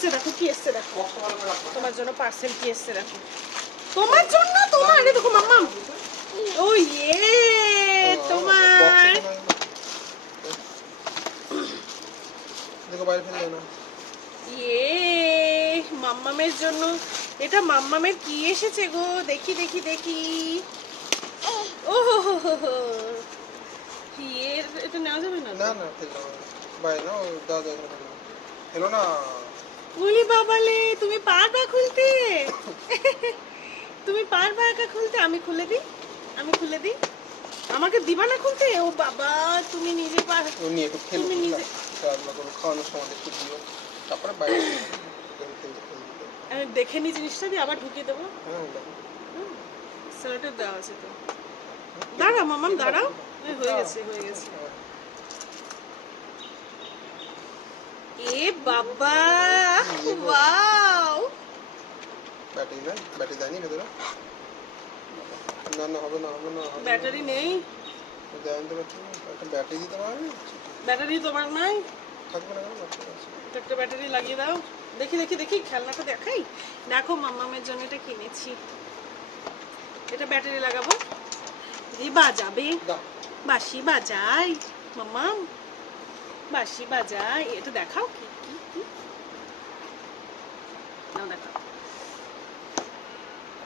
এসছে দেখো, কি এসছে দেখো, তোমার জন্য পার্সেল কি এসছে দেখো, তোমার জন্য, তোমার আগে দেখো মাম্মাম। ও ইয়ে তোমার দেখো বাইরে ফেলে না। ইয়ে মাম্মামের জন্য। এটা মাম্মামের কি এসেছে গো, দেখি দেখি দেখি। ও হো হো হো হো। ইয়ে এটা নেওয়া যাবে না? না না ফেলে না বাইরে না, দাদা ফেলো না। উলি বাবালে, তুমি পারবা খুলতে? তুমি পারবা একা খুলতে? আমি খুলে দিই, আমি খুলে দিই। আমাকে দিবা না খুলতে? ও বাবা, তুমি নিজে পার, উনি একটু খেলো, তুমি নিজে। খেলা করো, খাওয়ানোর সময় একটু দিও, তারপরে বাইরে আমি দেখে নি জিনিসটা দিয়ে আবার ঢুকিয়ে দেবো। হ্যাঁ দেখো। স্যালাডের দেওয়া আছে তো। দাঁড়াও মামাম, দাঁড়াও। হয়ে গেছে, হয়ে গেছে। এ বাবা, ওয়াও। ব্যাটারি নাই, ব্যাটারি দেয়নি ভেতরে? না না হবে না, হবে না, ব্যাটারি নেই। দেয়নি তো ব্যাটারি, একটা ব্যাটারি দিতে পারবে? ব্যাটারি তোমার নাই? থাকবে না কেন? একটা ব্যাটারি লাগিয়ে দাও। দেখি দেখি দেখি, খেলনাটা দেখাই। দেখো মাম্মামের জন্য এটা কিনেছি, এটা ব্যাটারি লাগাবো, বাজাবে, বাঁশি বাজাই মাম্মাম, বাঁশি বাজাই। এটা দেখাও, কি কি কি, নাও দেখাও।